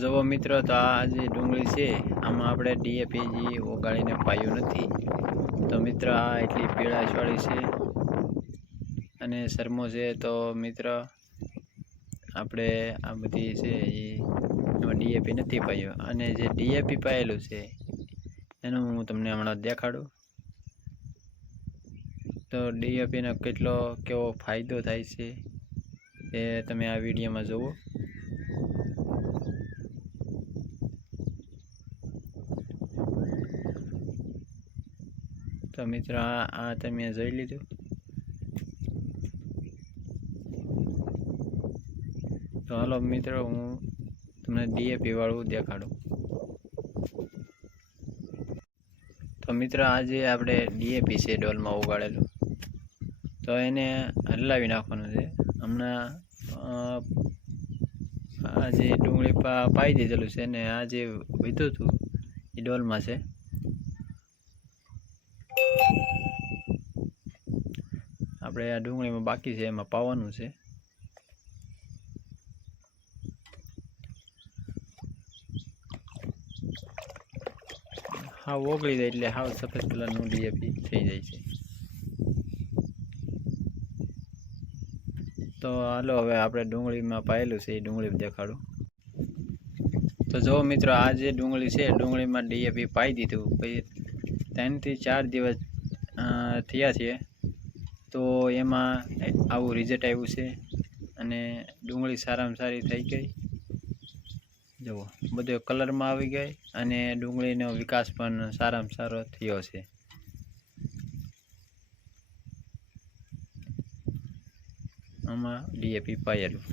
જુઓ મિત્રો, તો આ જે ડુંગળી છે આમાં આપણે ડીએપી જે ઓગાળીને પાયું નથી. તો મિત્ર આ એટલી પીળાશવાળી છે અને શરમો છે. તો મિત્ર આપણે આ બધી છે એમાં ડીએપી નથી પાયું, અને જે ડીએપી પાયેલું છે એનું હું તમને હમણાં દેખાડું. તો ડીએપીનો કેવો ફાયદો થાય છે એ તમે આ વિડીયોમાં જુઓ. તો મિત્રો આ તમે જોઈ લીધું. તો હાલો મિત્રો, હું તમને ડીએપી વાળું દેખાડું. તો મિત્રો આજે આપણે ડીએપી છે ડોલમાં ઉગાડેલું, તો એને હલાવી નાખવાનું છે. હમણાં આ જે ડુંગળી પાઈ દીધેલું છે ને આ જે વધ્યું હતું એ ડોલમાં છે. આપણે આ ડુંગળીમાં બાકી છે એમાં પાવાનું છે. હાવ ઓગળી જાય એટલે હાવ સફેદ કલરનું ડીએપી થઈ જાય છે. તો હાલો હવે આપણે ડુંગળીમાં પાયેલું છે એ ડુંગળી દેખાડું. તો જો મિત્રો, આ જે ડુંગળી છે ડુંગળીમાં ડીએપી પાઈ દીધું પછી 3 થી 4 દિવસ થયા છે. તો એમાં આવું રિઝલ્ટ આવ્યું છે અને ડુંગળી સારામાં સારી થઈ ગઈ. જુઓ, બધો કલરમાં આવી ગઈ અને ડુંગળીનો વિકાસ પણ સારામાં સારો થયો છે. આમાં ડીએપી પાયેલું.